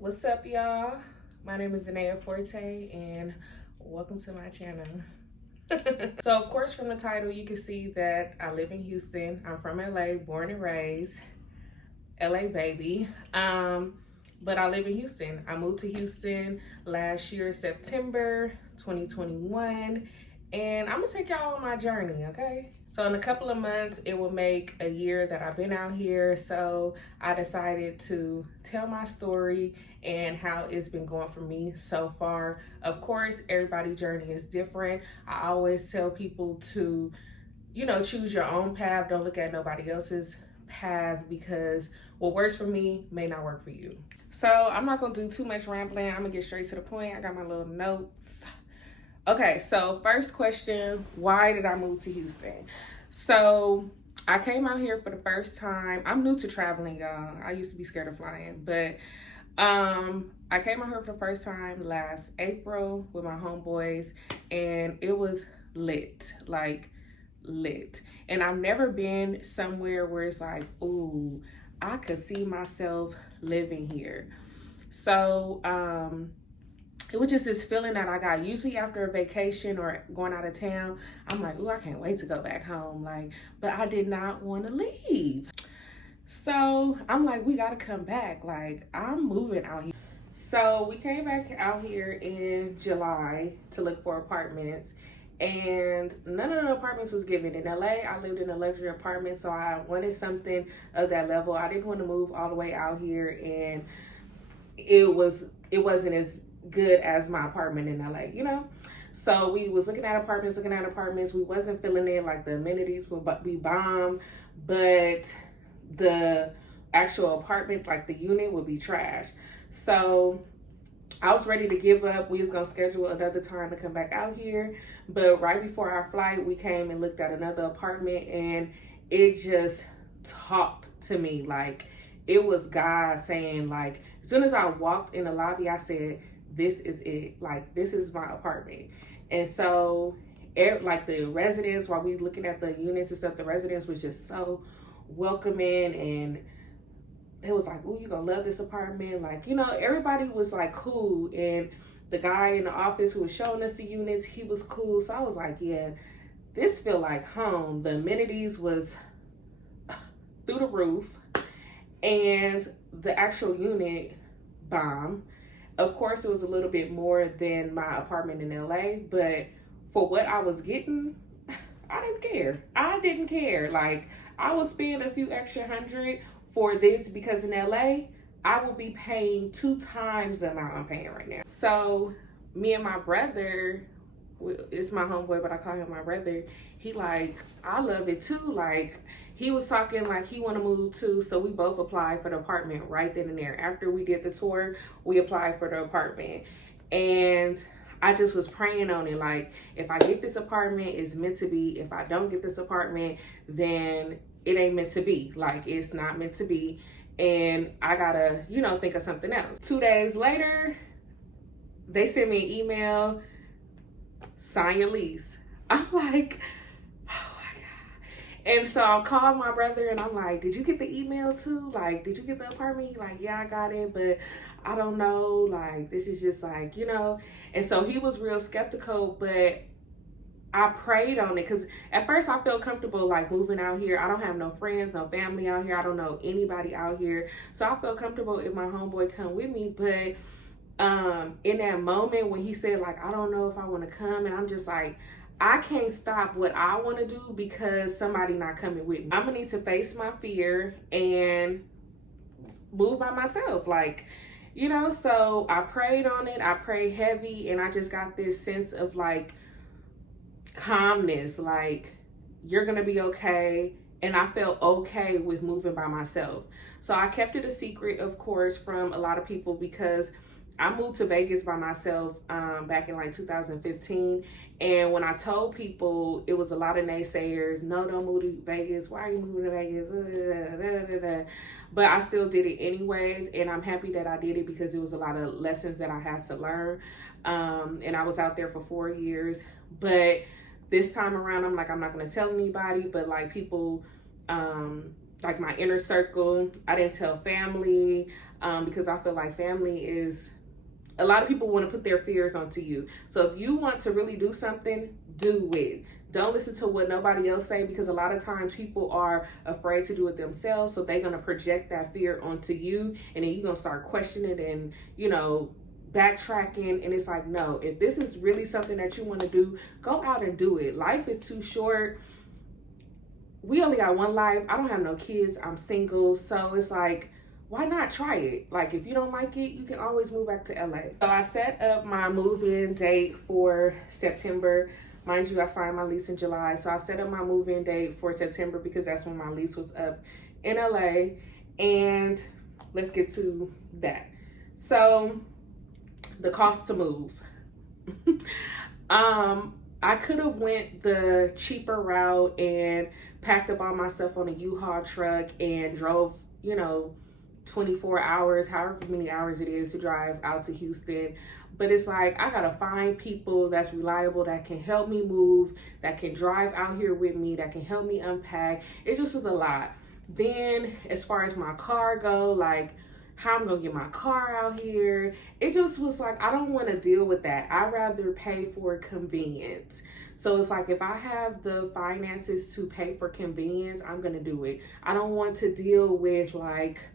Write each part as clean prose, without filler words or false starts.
What's up, y'all? My name is Zanea Forte, and welcome to my channel. So, of course, from the title, you can see that I live in Houston. I'm from LA, born and raised, LA baby. But I live in Houston. I moved to Houston last year, September 2021. And I'm gonna take y'all on my journey, okay? So in a couple of months, it will make a year that I've been out here. So I decided to tell my story and how it's been going for me so far. Of course, everybody's journey is different. I always tell people to, choose your own path. Don't look at nobody else's path because what works for me may not work for you. So I'm not gonna do too much rambling. I'm gonna get straight to the point. I got my little notes. Okay, so first question, why did I move to Houston? So I came out here for the first time. I'm new to traveling, y'all. I used to be scared of flying, but I came out here for the first time last April with my homeboys, and it was lit, like lit. And I've never been somewhere where it's like, ooh, I could see myself living here. So it was just this feeling that I got. Usually after a vacation or going out of town, I'm like, ooh, I can't wait to go back home. But I did not want to leave. So I'm like, we gotta come back. Like, I'm moving out here. So we came back out here in July to look for apartments, and none of the apartments was given. In LA, I lived in a luxury apartment, so I wanted something of that level. I didn't want to move all the way out here, and it wasn't as good as my apartment in LA. So we was looking at apartments. We wasn't feeling it. Like, the amenities would be bomb, but the actual apartment, like the unit, would be trash. So I was ready to give up. We was gonna schedule another time to come back out here, but right before our flight, we came and looked at another apartment, and it just talked to me. Like, it was God saying, like, as soon as I walked in the lobby, I said, this is it. Like, this is my apartment. And so like the residents, while we looking at the units and stuff, the residents was just so welcoming, and they was like, oh, you gonna love this apartment. Like, everybody was like cool. And the guy in the office who was showing us the units, he was cool. So I was like, yeah, this feel like home. The amenities was through the roof, and the actual unit bomb. Of course, it was a little bit more than my apartment in LA, but for what I was getting, I didn't care. Like, I was spending a few extra $100 for this because in LA, I will be paying 2 times the amount I'm paying right now. So me and my brother, it's my homeboy, but I call him my brother. He like, I love it too. Like, he was talking like he want to move too. So we both applied for the apartment right then and there. After we did the tour, we applied for the apartment. And I just was praying on it. Like, if I get this apartment, it's meant to be. If I don't get this apartment, then it ain't meant to be. Like, it's not meant to be. And I gotta, think of something else. 2 days later, they sent me an email, sign your lease. I'm like, oh my God. And so I called my brother and I'm like, did you get the email too? Like, did you get the apartment? He's like, yeah, I got it, but I don't know. Like, this is just like, And so he was real skeptical, but I prayed on it because at first I felt comfortable like moving out here. I don't have no friends, no family out here. I don't know anybody out here. So I felt comfortable if my homeboy come with me. But in that moment when he said like, I don't know if I want to come, and I'm just like, I can't stop what I want to do because somebody not coming with me. I'm gonna need to face my fear and move by myself. Like, so I prayed on it. I prayed heavy, and I just got this sense of like calmness, like, you're gonna be okay. And I felt okay with moving by myself. So I kept it a secret, of course, from a lot of people because I moved to Vegas by myself back in like 2015. And when I told people, it was a lot of naysayers. No, don't move to Vegas. Why are you moving to Vegas? But I still did it anyways. And I'm happy that I did it because it was a lot of lessons that I had to learn. And I was out there for 4 years. But this time around, I'm like, I'm not going to tell anybody. But like people, like my inner circle, I didn't tell family. because I feel like family is, a lot of people want to put their fears onto you. So if you want to really do something, do it. Don't listen to what nobody else say, because a lot of times people are afraid to do it themselves. So they're going to project that fear onto you, and then you're going to start questioning and, backtracking. And it's like, no, if this is really something that you want to do, go out and do it. Life is too short. We only got one life. I don't have no kids. I'm single. So it's like, why not try it? Like, if you don't like it, you can always move back to LA. So I set up my move-in date for September. Mind you, I signed my lease in July. So I set up my move-in date for September because that's when my lease was up in LA. And let's get to that. So the cost to move. I could have went the cheaper route and packed up all my stuff on a U-Haul truck and drove, 24 hours, however many hours it is to drive out to Houston. But it's like, I gotta find people that's reliable, that can help me move, that can drive out here with me, that can help me unpack. It just was a lot. Then as far as my car go, like how I'm gonna get my car out here, it just was like, I don't want to deal with that. I'd rather pay for convenience. So it's like, if I have the finances to pay for convenience, I'm gonna do it. I don't want to deal with like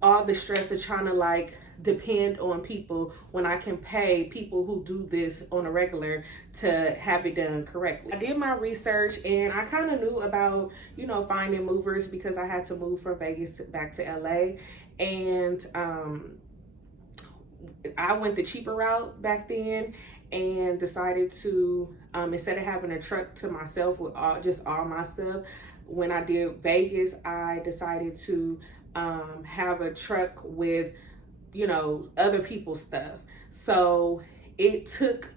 all the stress of trying to like depend on people when I can pay people who do this on a regular to have it done correctly. I did my research and I kind of knew about, finding movers because I had to move from Vegas back to LA. And I went the cheaper route back then and decided to, instead of having a truck to myself with all my stuff, when I did Vegas, I decided to have a truck with, other people's stuff. So it took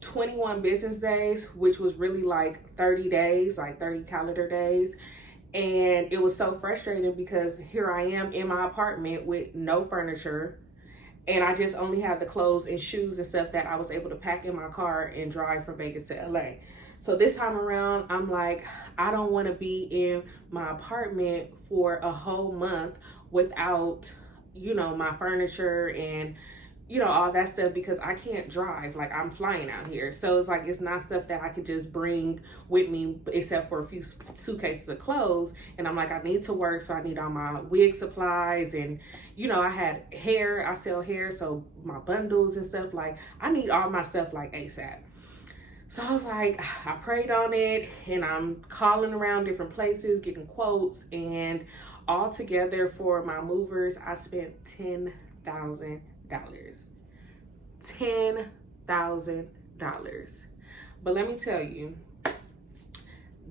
21 business days, which was really like 30 days, like 30 calendar days. And it was so frustrating because here I am in my apartment with no furniture, and I just only have the clothes and shoes and stuff that I was able to pack in my car and drive from Vegas to LA. So this time around, I'm like, I don't want to be in my apartment for a whole month without, my furniture and, all that stuff, because I can't drive. Like, I'm flying out here. So it's like, it's not stuff that I could just bring with me except for a few suitcases of clothes. And I'm like, I need to work, so I need all my wig supplies. And, I had hair, I sell hair, so my bundles and stuff, like, I need all my stuff like ASAP. So I was like, I prayed on it, and I'm calling around different places, getting quotes, and all together for my movers, I spent $10,000. $10,000. But let me tell you,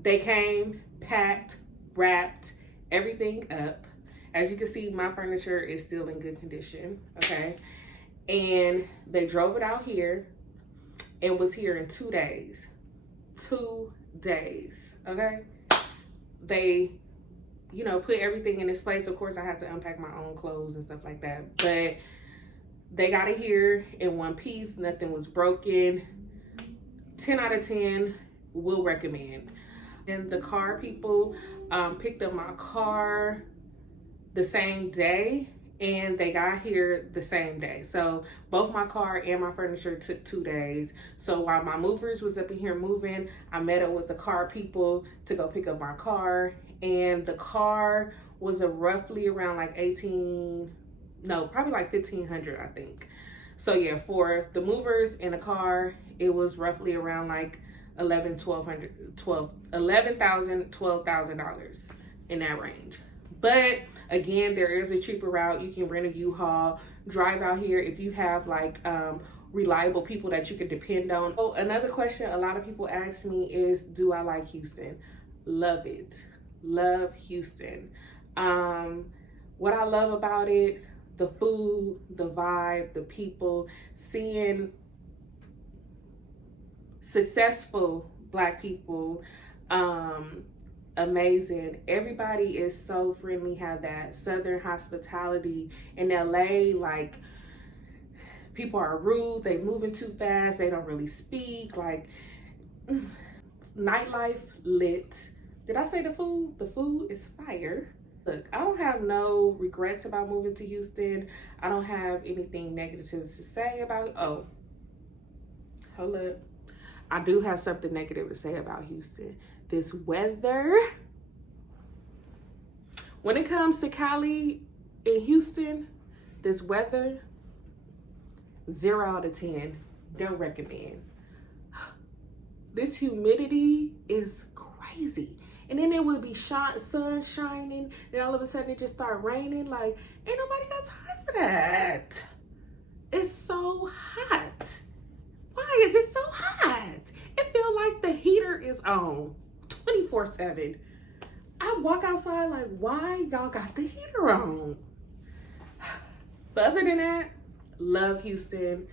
they came, packed, wrapped everything up. As you can see, my furniture is still in good condition, okay? And they drove it out here and was here in 2 days. 2 days, okay? They, put everything in its place. Of course, I had to unpack my own clothes and stuff like that. But they got it here in one piece. Nothing was broken. 10 out of 10, will recommend. Then the car people picked up my car the same day, and they got here the same day. So both my car and my furniture took 2 days. So while my movers was up in here moving, I met up with the car people to go pick up my car. And the car was roughly around like probably like 1,500, I think. So yeah, for the movers and the car, it was roughly around like $12,000 in that range. But again, there is a cheaper route. You can rent a U-Haul, drive out here if you have like reliable people that you can depend on. Oh, another question a lot of people ask me is, do I like Houston? Love it. Love Houston. What I love about it, the food, the vibe, the people, seeing successful Black people, amazing. Everybody is so friendly, have that Southern hospitality. In LA, like, people are rude, they moving too fast, they don't really speak. Like, nightlife lit. Did I say the food? The food is fire. Look, I don't have no regrets about moving to Houston. I don't have anything negative to say about, oh, hold up. I do have something negative to say about Houston. This weather. When it comes to Cali and Houston, this weather, 0 out of 10, don't recommend. This humidity is crazy. And then it would be sun shining, and all of a sudden it just start raining. Like, ain't nobody got time for that. It's so hot. Why is it so hot? It feels like the heater is on 24/7. I walk outside like, why y'all got the heater on? But other than that, love Houston.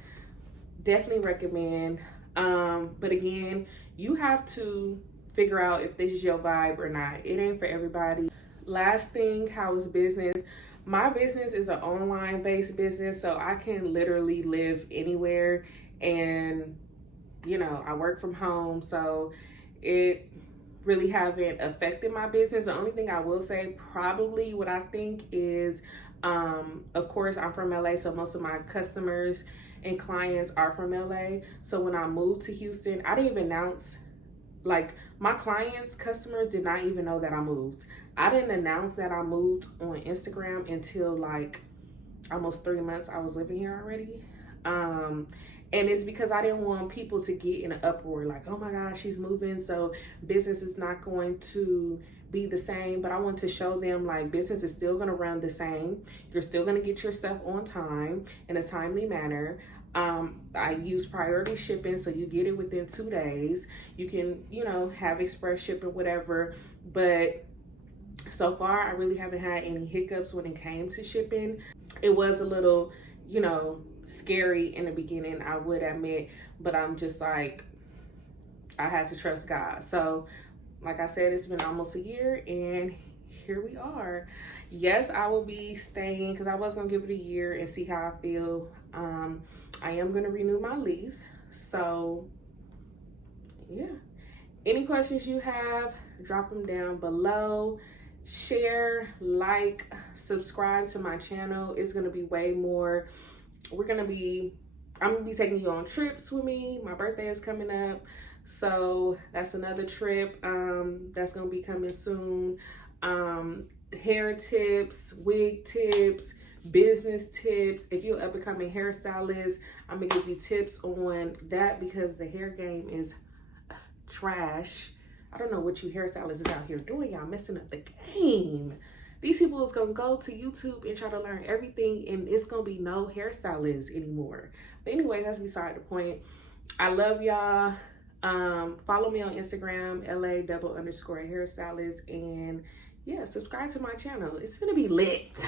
Definitely recommend. But again, you have to figure out if this is your vibe or not. It ain't for everybody. Last thing, how is business? My business is an online based business, so I can literally live anywhere, and you know, I work from home, so it really haven't affected my business. The only thing I will say, probably what I think is, of course, I'm from LA, so most of my customers and clients are from LA. So when I moved to Houston, I didn't even announce, like, my clients, customers did not even know that I moved. I didn't announce that I moved on Instagram until like almost 3 months I was living here already. And it's because I didn't want people to get in an uproar, like, oh my gosh, she's moving, so business is not going to be the same. But I want to show them, like, business is still gonna run the same. You're still gonna get your stuff on time, in a timely manner. I use priority shipping, so you get it within 2 days. You can, you know, have express shipping, whatever. But so far, I really haven't had any hiccups when it came to shipping. It was a little, you know, scary in the beginning, I would admit, but I'm just like, I had to trust God. So like I said, it's been almost a year and here we are. Yes, I will be staying because I was gonna give it a year and see how I feel. I am gonna renew my lease. So yeah, any questions you have, drop them down below. Share, like, subscribe to my channel. It's gonna be way more. I'm gonna be taking you on trips with me. My birthday is coming up, so that's another trip that's gonna be coming soon. Hair tips, wig tips, business tips. If you're up and coming hairstylist, I'm gonna give you tips on that because the hair game is trash. I don't know what you hairstylists is out here doing. Y'all messing up the game. These people is gonna go to YouTube and try to learn everything, and it's gonna be no hairstylists anymore. But anyway, that's beside the point. I love y'all. Follow me on Instagram, LA_hairstylist, and yeah, subscribe to my channel. It's gonna be lit.